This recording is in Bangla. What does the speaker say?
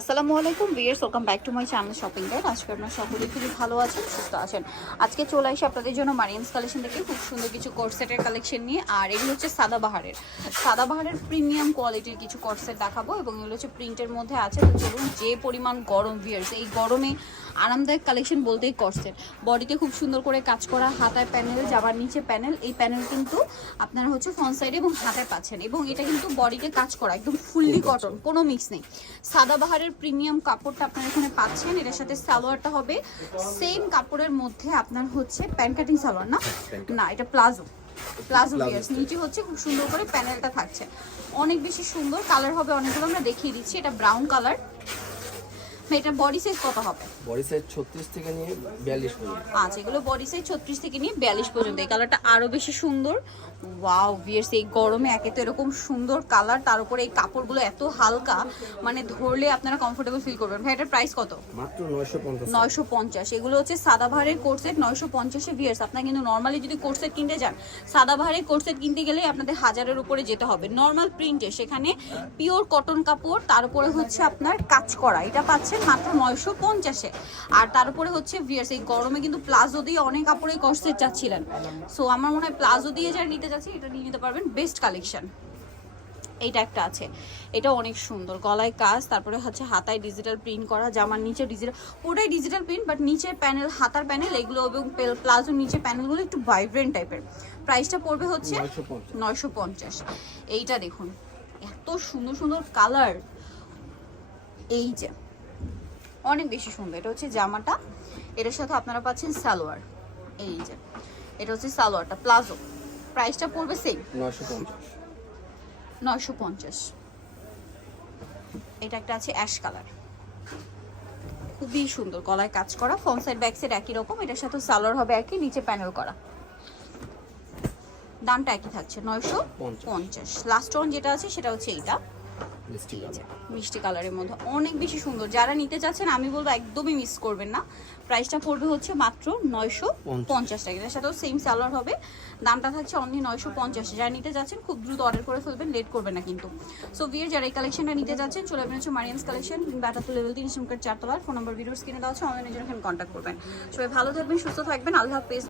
আসসালামু আলাইকুম viewers welcome back to my channel shopping guide. আজকে আপনার সকলে খুবই ভালো আছেন, সুস্থ আছেন। আজকে চলে আসি আপনাদের জন্য মারিয়ামস কালেকশন থেকে খুব সুন্দর কিছু কোর্সেটের কালেকশন নিয়ে, আর এগুলো হচ্ছে সাদাবাহারের সাদাবাহারের প্রিমিয়াম কোয়ালিটির কিছু কোর্সেট দেখাবো এবং এগুলো হচ্ছে প্রিন্টের মধ্যে আছে। তো চলুন যে পরিমাণ গরম ভিয়ার্স এই গরমে আরামদায়ক কালেকশন বলতেই করসেট বডিতে খুব সুন্দর করে কাজ করা হাতায় প্যানেল যাবার নিচে প্যানেল এই প্যানেল কিন্তু আপনারা হচ্ছে ফ্রন্ট সাইডে এবং হাতায় পাচ্ছেন এবং এটা কিন্তু বডিতে কাজ করা একদম ফুললি কটন কোনো মিক্স নেই। সাদাবাহারের প্রিমিয়াম কাপড়টা আপনারা এখানে পাচ্ছেন এটার সাথে সালোয়ারটা হবে। সেম কাপড়ের মধ্যে আপনার হচ্ছে প্যান্ট কাটিং সালোয়ার না? না এটা প্লাজো। প্লাজো নিচে হচ্ছে খুব সুন্দর করে প্যানেলটা থাকছে। অনেক বেশি সুন্দর কালার হবে অনেকগুলো আমরা দেখিয়ে দিচ্ছি। এটা ব্রাউন কালার এটা বডি সাইজ কত হবে? বডি সাইজ ছত্রিশ থেকে নিয়ে বিয়াল্লিশ পর্যন্ত। আচ্ছা এগুলো বডি সাইজ ছত্রিশ থেকে নিয়ে বিয়াল্লিশ পর্যন্ত। এই কালারটা আরও বেশি সুন্দর। ওয়াও ভিয়ার্স এই গরমে একে তো এরকম সুন্দর কালার তার উপরে এই কাপড়গুলো এত হালকা মানে ধরলে আপনারা কমফোর্টেবল ফিল করবেন। ভাই এটার প্রাইস কত? মাত্র নয়শো পঞ্চাশ। নয়শো পঞ্চাশ। এগুলো হচ্ছে সাদাবাহারের কোর্সেট নয়শো পঞ্চাশে ভিয়ার্স আপনার কিন্তু নর্মালি যদি কোর্সেট কিনতে যান সাদাবাহারের কোর্সেট কিনতে গেলে আপনাদের হাজারের উপরে যেতে হবে। নর্মাল প্রিন্টে সেখানে পিওর কটন কাপড় তার উপরে হচ্ছে আপনার কাজ করা। এটা পাচ্ছেন মাত্র নয়শো পঞ্চাশে আর তার উপরে হচ্ছে ভিয়ার্স এই গরমে কিন্তু প্লাজো দিয়ে অনেক কাপড়ে কোর্সেট চাচ্ছিলেন সো আমার মনে হয় প্লাজো দিয়ে যারা নিতে যাচ্ছে এটা নিয়ে নিতে পারবেন বেস্ট কালেকশন। এইটা একটা আছে। এটা অনেক সুন্দর। গলায় কাজ তারপরে হচ্ছে হাতায় ডিজিটাল প্রিন্ট করা জামার নিচে ডিজিটাল পুরোটাই ডিজিটাল প্রিন্ট বাট নিচের প্যানেল হাতার প্যানেল এগুলো এবং প্লাজোর নিচে প্যানেলগুলো একটু ভাইব্রেন্ট টাইপের প্রাইসটা পড়বে হচ্ছে নয়শো পঞ্চাশ। এইটা দেখুন এত সুন্দর সুন্দর কালার এই যে অনেক বেশি সুন্দর। এটা হচ্ছে জামাটা। এটার সাথে আপনারা পাচ্ছেন সালোয়ার। এই যে এটা হচ্ছে সালোয়ারটা প্লাজো। প্রাইসটা পড়বে সেম নয়শো পঞ্চাশ। নয়শো পঞ্চাশ। এটা একটা আছে অ্যাশ কালার খুবই সুন্দর গলায় কাজ করা ফ্রন্ট সাইড ব্যাক সাইড একই রকম এটার সাথে সালোয়ার হবে একই নিচে প্যানেল করা। দামটা একই থাকছে নয়শো পঞ্চাশ। পঞ্চাশ। লাস্ট ওয়ান যেটা আছে সেটা হচ্ছে এইটা। মিষ্টি কালারের মধ্যে। অনেক বেশি সুন্দর। যারা নিতে চাচ্ছেন আমি বলব একদমই মিস করবেন না। প্রাইসটা পড়বে হচ্ছে মাত্র নয়শো পঞ্চাশ টাকা। এটার সাথেও সেম সালোয়ার হবে। দামটা থাকছে অনলি নয়শো পঞ্চাশ। যারা নিতে চাচ্ছেন খুব দ্রুত অর্ডার করে ফেলবেন লেট করবেন না কিন্তু। সো বিয়ের যারা এই কালেকশনটা নিতে যাচ্ছেন চলে আসবেন হচ্ছে মারিয়ামস কালেকশন ব্যাটাতুল লেভেল তিন সিমকার চারতলার। ফোন নম্বর ভিডিওস কিনে দেওয়া হচ্ছে অনলাইনে জন্য কন্ট্যাক্ট করবেন। সবাই ভালো থাকবেন সুস্থ থাকবেন। আল্লাহ হাফেজ।